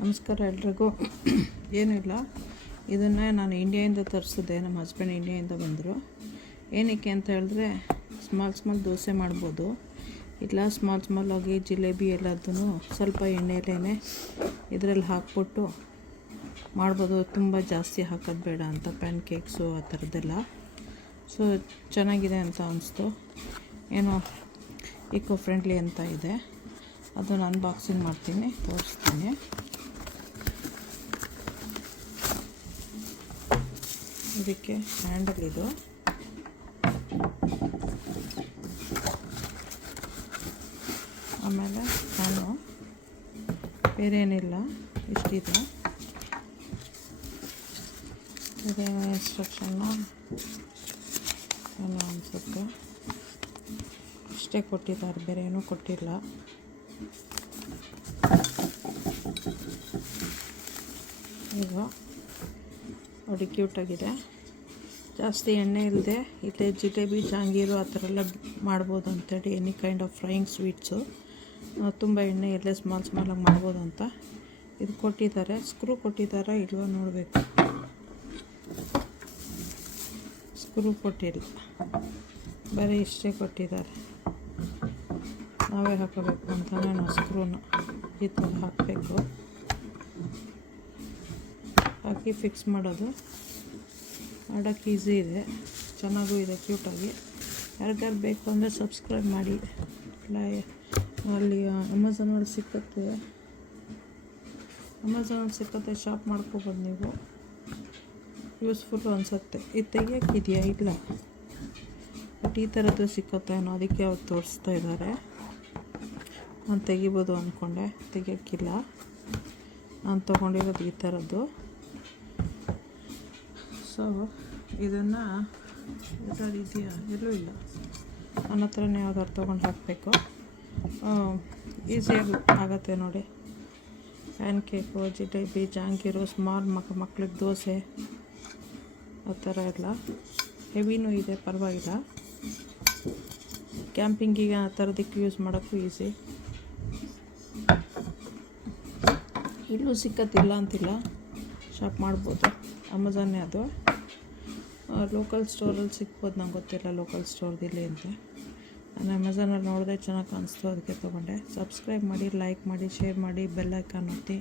ನಮಸ್ಕಾರ ಎಲ್ರಿಗೂ. ಏನಿಲ್ಲ, ಇದನ್ನು ನಾನು ಇಂಡಿಯಾಯಿಂದ ತರಿಸಿದೆ. ನಮ್ಮ ಹಸ್ಬೆಂಡ್ ಇಂಡಿಯಾಯಿಂದ ಬಂದರು. ಏನಕ್ಕೆ ಅಂತ ಹೇಳಿದ್ರೆ ಸ್ಮಾಲ್ ದೋಸೆ ಮಾಡ್ಬೋದು. ಇಲ್ಲ ಸ್ಮಾಲಾಗಿ ಜಿಲೇಬಿ ಎಲ್ಲದೂ ಸ್ವಲ್ಪ ಎಣ್ಣೆಲೇ ಇದರಲ್ಲಿ ಹಾಕ್ಬಿಟ್ಟು ಮಾಡ್ಬೋದು. ತುಂಬ ಜಾಸ್ತಿ ಹಾಕೋದು ಬೇಡ ಅಂತ, ಪ್ಯಾನ್ ಕೇಕ್ಸು ಆ ಥರದ್ದೆಲ್ಲ. ಸೊ ಚೆನ್ನಾಗಿದೆ ಅಂತ ಅನಿಸ್ತು. ಏನೋ ಇಕೋ ಫ್ರೆಂಡ್ಲಿ ಅಂತ ಇದೆ. ಅದನ್ನು ಅನ್ಬಾಕ್ಸಿಂಗ್ ಮಾಡ್ತೀನಿ, ತೋರಿಸ್ತೀನಿ. ಇದಕ್ಕೆ ಹ್ಯಾಂಡಲ್ ಇದು. ಆಮೇಲೆ ನಾನು ಬೇರೆ ಏನಿಲ್ಲ, ಇಷ್ಟಿದೆ. ಬೇರೆ ಇನ್ಸ್ಟ್ರಕ್ಷನ್ನ ಏನೋ ಅನಿಸುತ್ತೆ, ಇಷ್ಟೇ ಕೊಟ್ಟಿದ್ದಾರೆ, ಬೇರೆ ಏನೂ ಕೊಟ್ಟಿಲ್ಲ. ಈಗ ನೋಡಿ, ಕ್ಯೂಟಾಗಿದೆ. ಜಾಸ್ತಿ ಎಣ್ಣೆ ಇಲ್ಲದೆ ಇಲ್ಲೇ ಜಿಲೇಬಿ, ಜಾಂಗೀರು ಆ ಥರ ಎಲ್ಲ ಮಾಡ್ಬೋದು ಅಂತೇಳಿ. Any kind of frying sweets ತುಂಬ ಎಣ್ಣೆ ಇಲ್ಲದೆ ಸ್ಮಾಲಾಗಿ ಮಾಡ್ಬೋದು ಅಂತ ಇದು ಕೊಟ್ಟಿದ್ದಾರೆ. ಸ್ಕ್ರೂ ಕೊಟ್ಟಿದ್ದಾರೆ ಇಲ್ವ ನೋಡಬೇಕು. ಸ್ಕ್ರೂ ಕೊಟ್ಟಿಲ್ಲ, ಬರೀ ಇಷ್ಟೇ ಕೊಟ್ಟಿದ್ದಾರೆ. ನಾವೇ ಹಾಕೋಬೇಕು ಅಂತಲೇ ನಾವು ಸ್ಕ್ರೂನ ಈ ಥರ ಹಾಕಬೇಕು, ಹಾಕಿ ಫಿಕ್ಸ್ ಮಾಡೋದು. ಮಾಡೋಕ್ಕೆ ಈಸಿ ಇದೆ, ಚೆನ್ನಾಗೂ ಇದೆ, ಕ್ಯೂಟಾಗಿ. ಯಾರಿಗಾರು ಬೇಕು ಅಂದರೆ ಸಬ್ಸ್ಕ್ರೈಬ್ ಮಾಡಿ. ಅಲ್ಲಿ ಅಮೆಝಾನಲ್ಲಿ ಸಿಕ್ಕತ್ತೆ, ಶಾಪ್ ಮಾಡ್ಕೊಬೋದು ನೀವು. ಯೂಸ್ಫುಲ್ಲು ಅನಿಸುತ್ತೆ. ಇದು ತೆಗಿಯೋಕ್ಕಿದೆಯಾ? ಇಲ್ಲ, ಬಟ್ ಈ ಥರದ್ದು ಸಿಕ್ಕತ್ತೆ ಅನ್ನೋ, ಅದಕ್ಕೆ ಅವ್ರು ತೋರಿಸ್ತಾ ಇದ್ದಾರೆ. ನಾನು ತೆಗಿಬೋದು ಅಂದ್ಕೊಂಡೆ, ತೆಗಿಯೋಕ್ಕಿಲ್ಲ. ನಾನು ತೊಗೊಂಡಿರೋದು ಈ ಥರದ್ದು. ಸೊ ಇದನ್ನು ಎಲ್ಲರೂ ಇದೆಯಾ? ಎಲ್ಲೂ ಇಲ್ಲ, ನನ್ನ ಹತ್ರನೇ ಯಾವ್ದಾದ್ರು ತೊಗೊಂಡು ಹಾಕಬೇಕು. ಈಸಿಯಾಗಿ ಆಗುತ್ತೆ ನೋಡಿ. ಪ್ಯಾನ್ ಕೇಕು, ಜಿಲೇಬಿ, ಜಾಂಗೀರು, ಸ್ಮಾಲ್ ಮಕ್ಳಿಗೆ ದೋಸೆ ಆ ಥರ ಎಲ್ಲ. ಹೆವಿನೂ ಇದೆ, ಪರವಾಗಿಲ್ಲ. ಕ್ಯಾಂಪಿಂಗಿಗೆ ಆ ಥರದಕ್ಕೆ ಯೂಸ್ ಮಾಡೋಕ್ಕೂ ಈಸಿ. ಇಲ್ಲೂ ಸಿಕ್ಕತ್ತಿಲ್ಲ ಅಂತಿಲ್ಲ, ಶಾಪ್ ಮಾಡ್ಬೋದು. ಅಮೆಝಾನ್ನೇ ಅದು. ಲೋಕಲ್ ಸ್ಟೋರಲ್ಲಿ ಸಿಗ್ಬೋದು, ನಂಗೆ ಗೊತ್ತಿಲ್ಲ ಲೋಕಲ್ ಸ್ಟೋರ್ದಿಲ್ಲ ಅಂತ. ನಾನು ಅಮೆಝಾನಲ್ಲಿ ನೋಡಿದೆ, ಚೆನ್ನಾಗಿ ಕಾಣಿಸ್ತು, ಅದಕ್ಕೆ ತೊಗೊಂಡೆ. ಸಬ್ಸ್ಕ್ರೈಬ್ ಮಾಡಿ, ಲೈಕ್ ಮಾಡಿ, ಶೇರ್ ಮಾಡಿ, ಬೆಲ್ ಐಕಾನ್ ಒತ್ತಿ.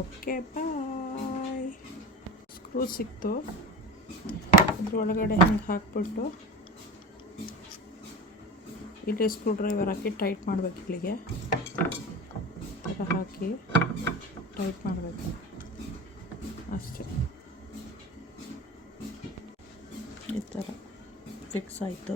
ಓಕೆ, ಬಾಯ್. ಸ್ಕ್ರೂ ಸಿಕ್ತು, ಅದ್ರೊಳಗಡೆ ಹಿಂಗೆ ಹಾಕ್ಬಿಟ್ಟು ಇಲ್ಲಿ ಸ್ಕ್ರೂ ಡ್ರೈವರ್ ಹಾಕಿ ಟೈಟ್ ಮಾಡಬೇಕು. ಇಲ್ಲಿಗೆ ಥರ ಹಾಕಿ ಟೈಟ್ ಮಾಡಬೇಕು ಅಷ್ಟೇ. ಈ ಥರ ಫಿಕ್ಸ್ ಆಯಿತು.